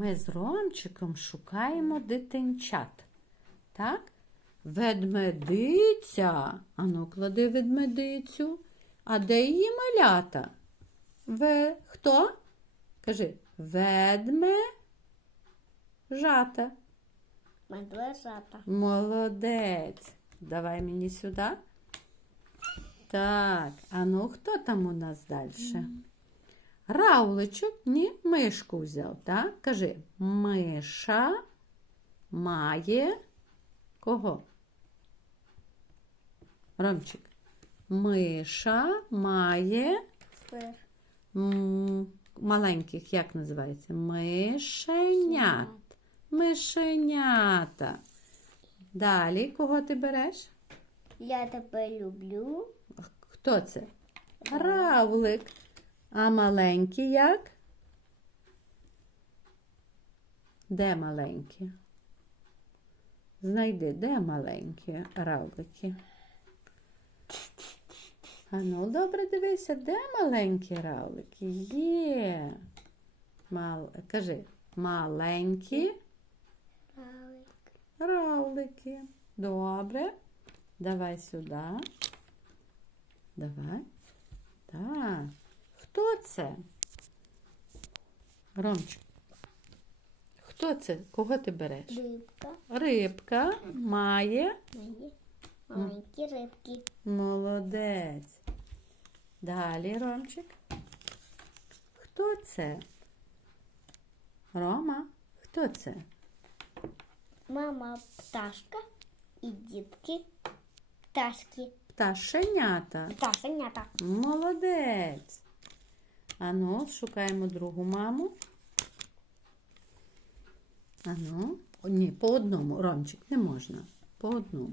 Ми з Ромчиком шукаємо дитинчат. Так? Ведмедиця. Ану, клади ведмедицю. А де її малята? В хто? Кажи, ведмежата. Медвежата. Молодець. Давай мені сюди. Так, а ну хто там у нас далі? Равличок, ні, мишку взяв, так? Кажи, миша має кого? Ромчик. Миша має Сир. м, маленьких, як називається? Мишенят. Мишенята. Далі кого ти береш? Я тебе люблю. Хто це? Равлик. А маленькі як? Де маленькі? Знайди, де маленькі равлики? А ну, добре дивися, де маленькі равлики? Є. Мал... Кажи, маленькі равлики. Добре. Давай сюди. Давай. Це? Ромчик. Хто це? Кого ти береш? Рибка. Рибка має. Мої маленькі рибки. Молодець. Далі, Ромчик. Хто це? Рома, хто це? Мама пташка і дітки. Пташки. Пташенята. Пташенята. Молодець. Ану, шукаємо другу маму. Ану. О, Ні, по одному, Ромчик, не можна. По одному.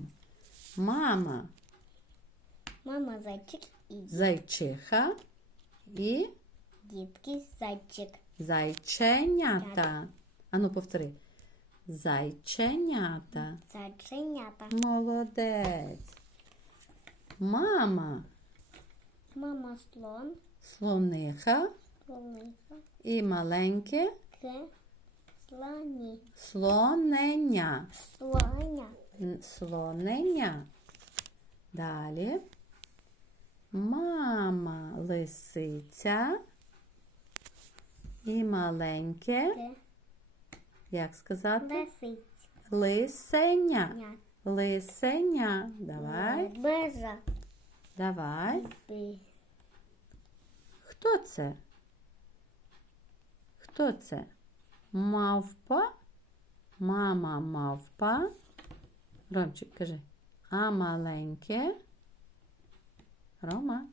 Мама Мама зайчик і зайчиха і дітки зайчик. зайченята. Ану, повтори. Зайченята. Зайченята. Молодець. Мама Мама слон. Слониха Слониха. і маленьке К. Слоні. слоненя. Слоня. Слоненя. Далі. Мама лисиця. І маленьке, як сказати? Лисиця. Лисеня. Лисеня. Давай, Ведмежа. давай. Би. Хто це? Хто це? Мавпа? Мама мавпа. Ромчик, кажи. А маленьке? Рома.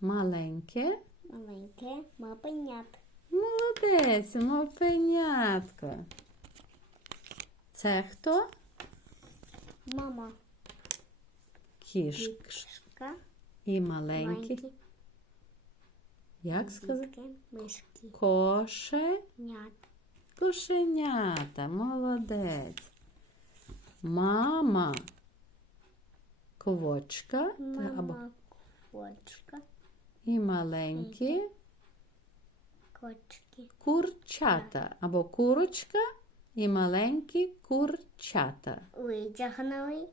Маленьке. Маленьке мапенят. Молодець, мавпенятко. Це хто? Мама. Кішка. І маленький. Маленькі. Як сказати? Мишки. Коше. Кошенята, молодець. Мама. Ковочка та- або Мама. Кочка. і маленькі Кочки. курчата. Або курочка і маленькі курчата. Витягнули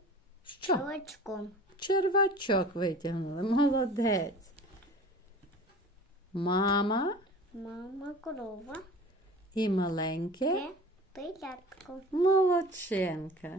Що? молочком. Червачок витягнули. Молодець. Мама Мама корова. і маленьке Те телятко. молодчинка.